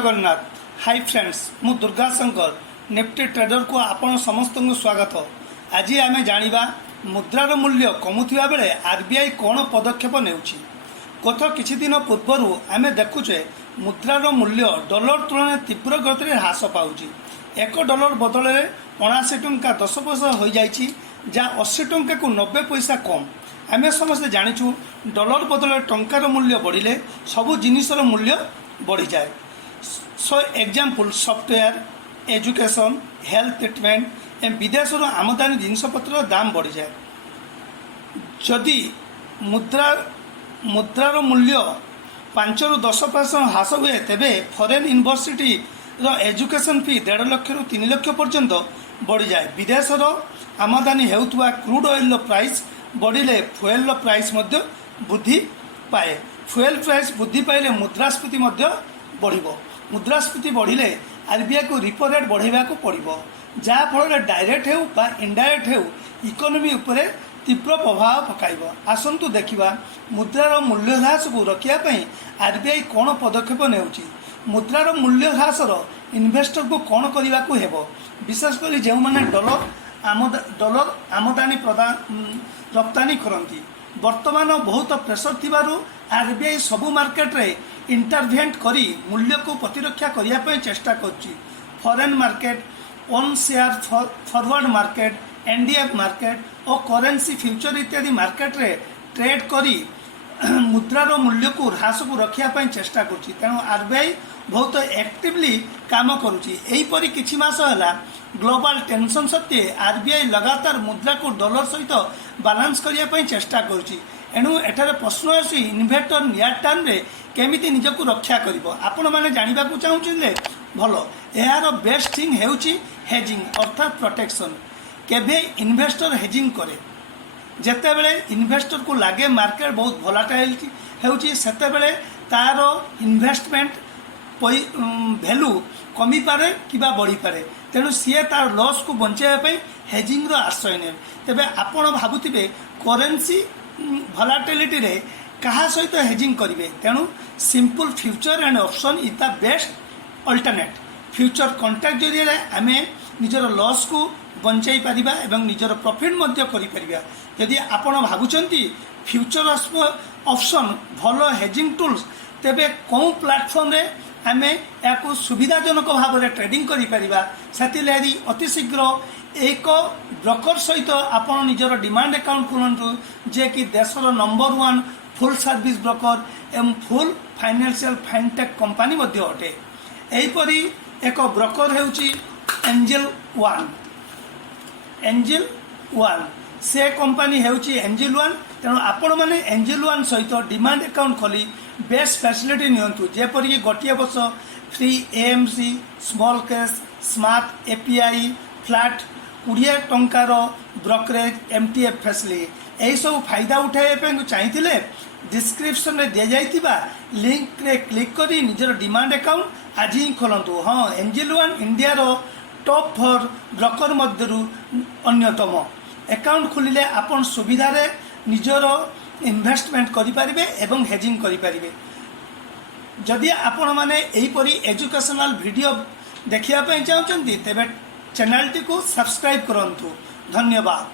Jagannath. Hi friends, मु Durga Shankar Nifty trader को आपण समस्त को स्वागत। आज आम जानिबा मुद्रार मूल्य कमुथिबा बेले आरबीआई कौन पदक्षेप नेउछि। गत किछि दिन पूर्वर आम देखुचे मुद्रार मूल्य डॉलर तुलन तीव्र गति ह्रास पाउछि। $1 बदल 79 टंका 10 पैसा हो जाइछि, जहाँ 80 टंका को 90 पैसा कम। आम समस्ते जानिछु डॉलर बदल टंकार मूल्य बढ़िले सबु जिनिसर मूल्य बढ़ी जाए। So example software, education, health treatment एवं विदेश आमदानी जिनपतर दाम बढ़ी जाए। जदि मुद्रार मूल्य 5 ରୁ 10% ह्रास हुए तेबे foreign university education fee 1.5 lakh ରୁ 3 लाख पर्यंत बढ़ी जाए। विदेशर आमदानी हेउथुवा क्रूड ऑयल प्राइस बढ़िले फुएल प्राइस वृद्धि पाए। फुएल प्राइस वृद्धि पाइले मुद्रास्फीति बढ़िबो। मुद्रास्फीति बढ़िले आरबीआई को रिपो रेट बढ़ाइबा को पड़िबो, जहाँ फल डायरेक्ट हेउ बा इनडायरेक्ट हेउ इकोनॉमी उपरे तीव्र प्रभाव पकाइबो। आसंतु देखिबा मुद्रार मूल्य ह्रास को रखिया पई आरबीआई कौन पदक्षेप नेउछि। मुद्रार मूल्य ह्रासर इन्वेस्टर को कौन करने को हेबो। विशेषकर जो मैंने डॉलर आमदानी रप्तानी करती वर्तमान बहुत प्रेसर थिबारु आरबीआई सबु मार्केट रे इंटरवेंट करी मूल्य को प्रतिरक्षा करने चेष्टा करछि। Foreign market, on share forward market, NDF market और करेंसी फ्यूचर इत्यादि मार्केट रे ट्रेड करी मुद्रार मूल्य को ह्रास को रखिया चेष्टा करछि। तेणु आरबीआई बहुत एक्टिवली काम करुछि। एहीपरि किछि मास होला ग्लोबल टेंशन सत्वे आरबीआई लगातार मुद्रा को डॉलर सहित बालांस करने चेष्टा करुछि। एणु एठारे प्रश्न आसी इन्वेस्टर नियर टर्म रे केमिति निजको रक्षा करिवो। आपण माने जानिबा को चाहुछिले भलो। यार बेस्ट थिंग हेउछि हेजिंग अर्थात प्रोटेक्शन। केबे इन्वेस्टर हेजिंग करे जेते बेले इन्वेस्टर को लागे मार्केट बहुत वोलाटाइल हेउछि, सेते बेले तार इन्वेस्टमेंट भैल्यू कमी पारे किबा बढ़ी पारे। तेणु सी तार लॉस को बचाई हेजिंग आश्रय ने। तेबे आपण भाबुथिबे करेंसी वोलाटिलिटी रे कहा सहित हेजिंग करेंगे। तेणु simple future and option is the best alternate. Future contract जरिए आम निजर लॉस को बचाई पारिबा एवं निजर प्रॉफिट मध्य करि परिबा। यदि आपण भाबुचंती फ्यूचर ऑप्शन भलो हेजिंग टूल्स, तेबे कौन प्लेटफॉर्म रे आम या सुविधाजनक भाव में ट्रेडिंग करिपरिबा। सेतिलेरी अति शीघ्र एक ब्रोकर सहित आपण निजर डिमांड अकाउंट खोलंतु, जे कि देशर नंबर 1 फुल सर्विस ब्रोकर एवं फुल फाइनेंशियल फाइनटेक कंपनी मध्य अटे। एहीपरि एक ब्रोकर हेउची एंजेल वन से कंपनी हेउची एंजेल वन। तेणु आपण माने एंजेल वन सहित डिमांड अकाउंट खोली बेस्ट फैसिलिटी नियंतु, जेपरि गोटे वर्ष free AMC, smallcase, smart API, flat 20 टंकार ब्रोकरेज, एमटीएफ फैसिलिटी। यही सब फायदा उठाइबा चाहिए डिस्क्रिप्शन में दि जाइथिबा लिंक रे क्लिक करी निजर डिमांड अकाउंट आज ही खोलंतु। हाँ, एंजेल वन इंडिया रो टॉप 4 ब्रोकर मध्यरु अन्यतम। अकाउंट खोलिले आपण सुविधा रे निजर इन्वेस्टमेंट करिपारिबे एवं हेजिंग करिपारिबे। जदि आपण माने एहीपरि एजुकेशनल वीडियो देखिया पय चाहउचंती तेबे चैनल टी को सब्सक्राइब करंतु। धन्यवाद।